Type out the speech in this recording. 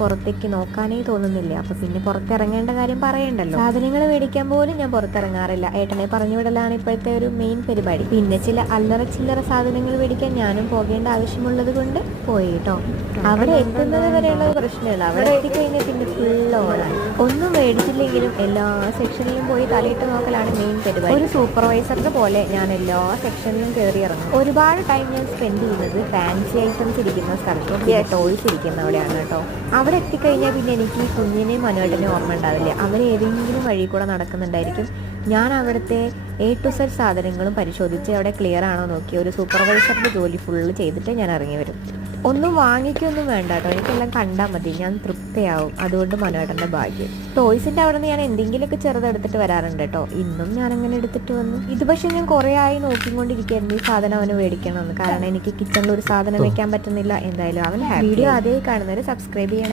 പുറത്തേക്ക് നോക്കാനേ തോന്നുന്നില്ല. അപ്പൊ പിന്നെ പുറത്തിറങ്ങേണ്ട കാര്യം പറയണ്ടല്ലോ. സാധനങ്ങൾ മേടിക്കാൻ പോലും ഞാൻ പുറത്തിറങ്ങാറില്ല. ഏട്ടനെ പറഞ്ഞു വിടലാണ് ഇപ്പോഴത്തെ ഒരു മെയിൻ പരിപാടി. പിന്നെ ചില അല്ലറ ചില്ലറ സാധനങ്ങൾ മേടിക്കാൻ ഞാനും പോകേണ്ട ആവശ്യമുള്ളത് കൊണ്ട് പോയി കേട്ടോ. അവിടെ എത്തുന്നത് വരെയുള്ള പ്രശ്നമില്ല. അവിടെ എത്തിക്കഴിഞ്ഞാൽ പിന്നെ ഫുള്ള് ഓണായി. ഒന്നും മേടിച്ചില്ലെങ്കിലും എല്ലാ സെക്ഷനിലും പോയി തലയിട്ട് നോക്കലാണ് മെയിൻ പരിപാടി. ഒരു സൂപ്പർവൈസറിന്റെ പോലെ ഞാൻ എല്ലാ സെക്ഷനിലും കയറി ഇറങ്ങും. ഒരുപാട് ടൈം ഞാൻ സ്പെൻഡ് ചെയ്യുന്നത് ഫാൻസി ഐറ്റംസ് ഇരിക്കുന്ന സ്ഥലത്തും ടോയ്സ് ഇരിക്കുന്നവിടെയാണ് കേട്ടോ. അവിടെ എത്തിക്കഴിഞ്ഞാൽ പിന്നെ എനിക്ക് ഈ കുഞ്ഞിനെയും മനുവേട്ടനെയും ഓർമ്മ ഉണ്ടാവില്ല. അവർ ഏതെങ്കിലും വഴി കൂടെ നടക്കുന്നുണ്ടായിരിക്കും. ഞാൻ അവിടുത്തെ A to Z സാധനങ്ങളും പരിശോധിച്ച് അവിടെ ക്ലിയർ ആണോ നോക്കി ഒരു സൂപ്പർവൈസറിൻ്റെ ജോലി ഫുള്ള് ചെയ്തിട്ട് ഞാൻ ഇറങ്ങി വരും. ഒന്നും വാങ്ങിക്കൊന്നും വേണ്ട കേട്ടോ, എനിക്കെല്ലാം കണ്ടാൽ മതി, ഞാൻ തൃപ്തിയാവും. അതുകൊണ്ട് മനുവേട്ടൻ്റെ ഭാഗ്യം. ടോയ്സിൻ്റെ അവിടെ നിന്ന് ഞാൻ എന്തെങ്കിലുമൊക്കെ ചെറുതെടുത്തിട്ട് വരാറുണ്ട് കേട്ടോ. ഇന്നും ഞാൻ അങ്ങനെ എടുത്തിട്ട് വന്നു. ഇത് പക്ഷേ ഞാൻ കുറേ ആയി നോക്കിക്കൊണ്ടിരിക്കുകയായിരുന്നു ഈ സാധനം അവന് മേടിക്കണമെന്ന്. കാരണം എനിക്ക് കിച്ചണിൽ ഒരു സാധനം വെക്കാൻ പറ്റുന്നില്ല. എന്തായാലും അവൻ വീഡിയോ ആദ്യമായി കാണുന്നവർ സബ്സ്ക്രൈബ് ചെയ്യണം.